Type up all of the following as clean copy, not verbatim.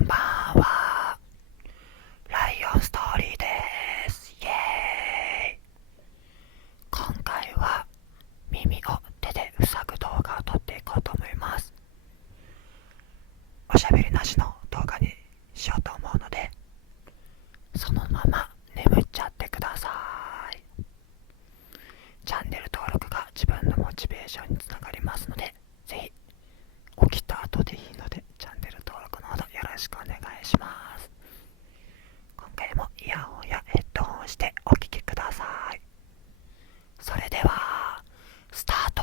んばんは。ライオンストーリーです。イエーイ。今回は耳を手で塞ぐ動画を撮っていこうと思います。おしゃべりなしの動画にしようと思うので、そのまま眠っちゃってください。チャンネル登録が自分のモチベーションにつながりますので、ぜひ起きた後でいいのでチャンネル登録のほどよろしくお願いします。今回もイヤホンやヘッドホンをしてお聞きください。それではスタート。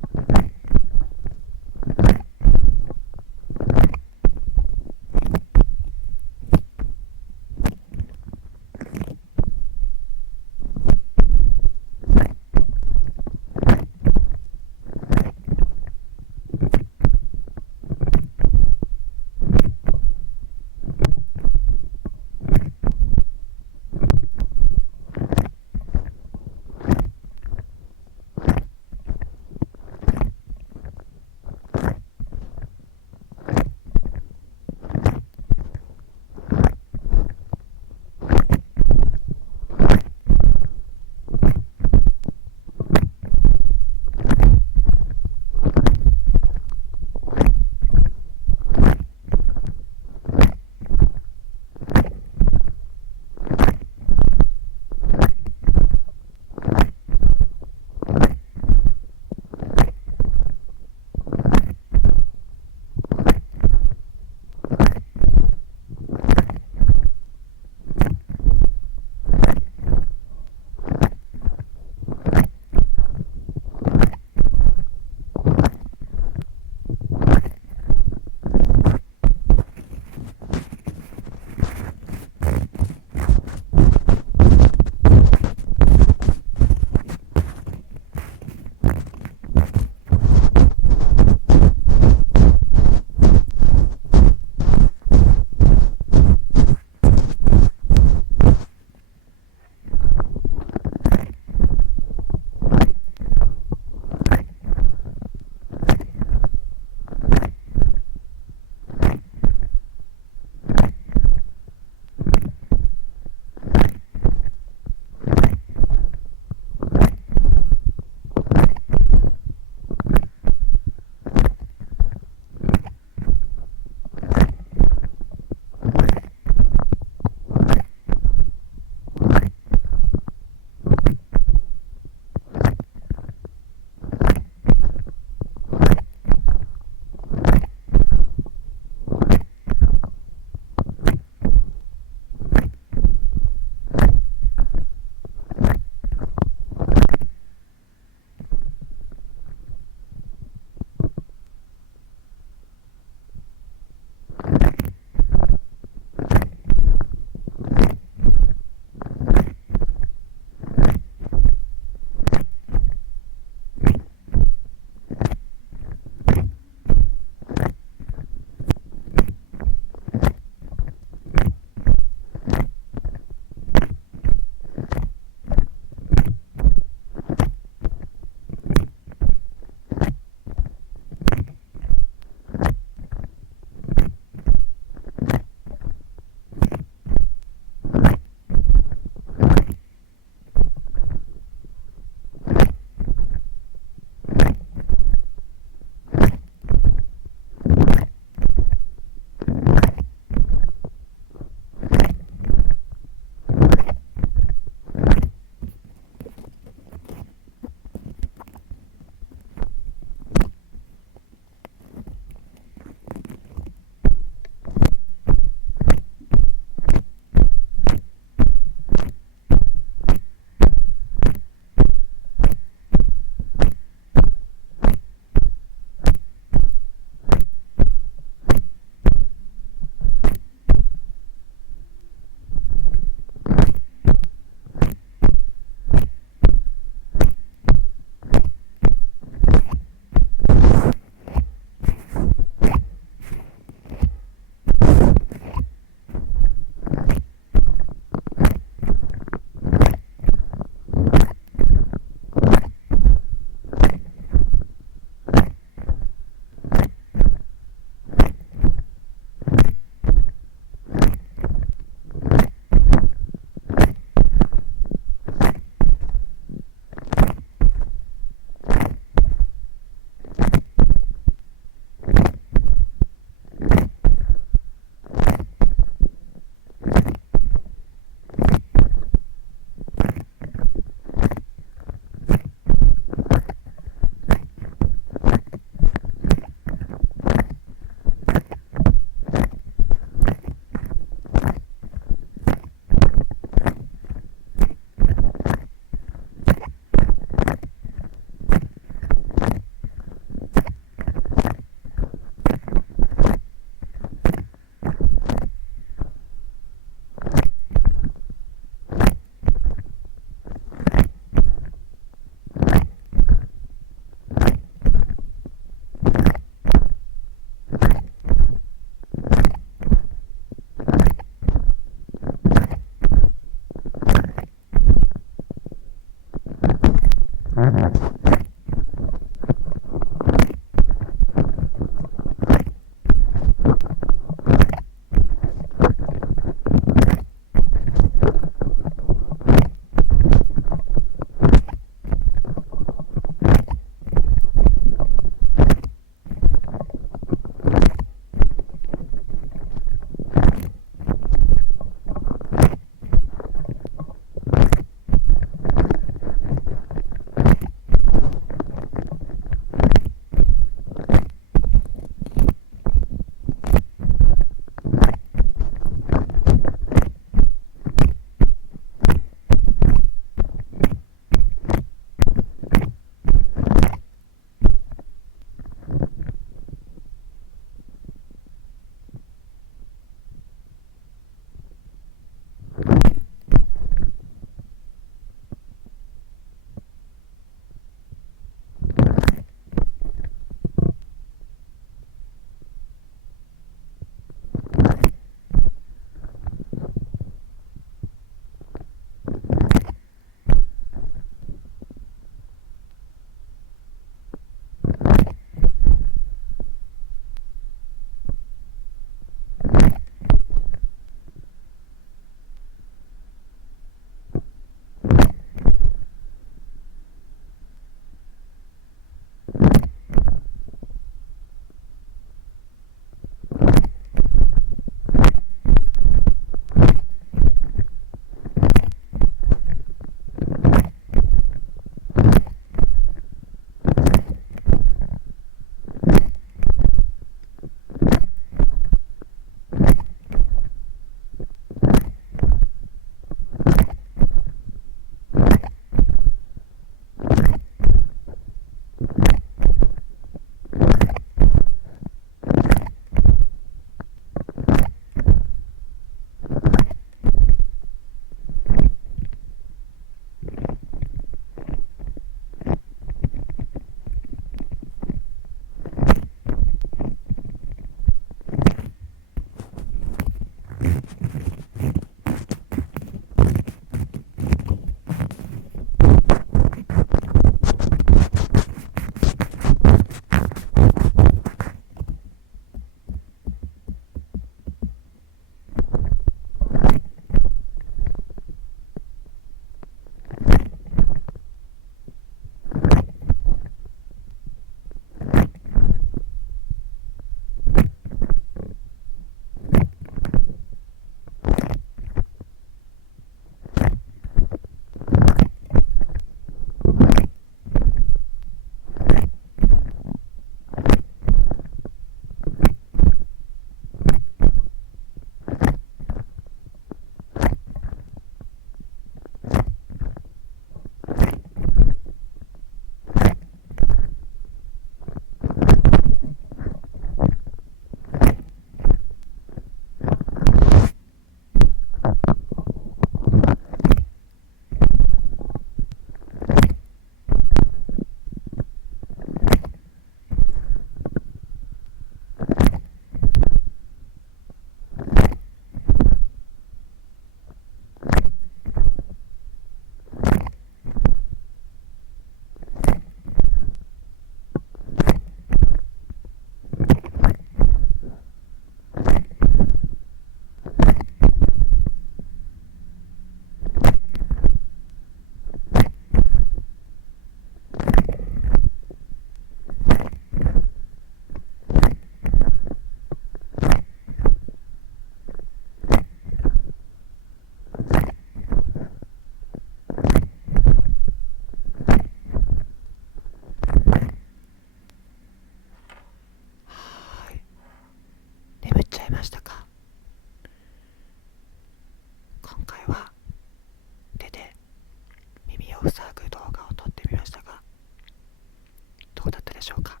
どうだったでしょうか。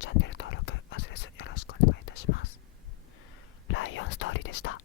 チャンネル登録忘れずよろしくお願いいたします。ライオンストーリーでした。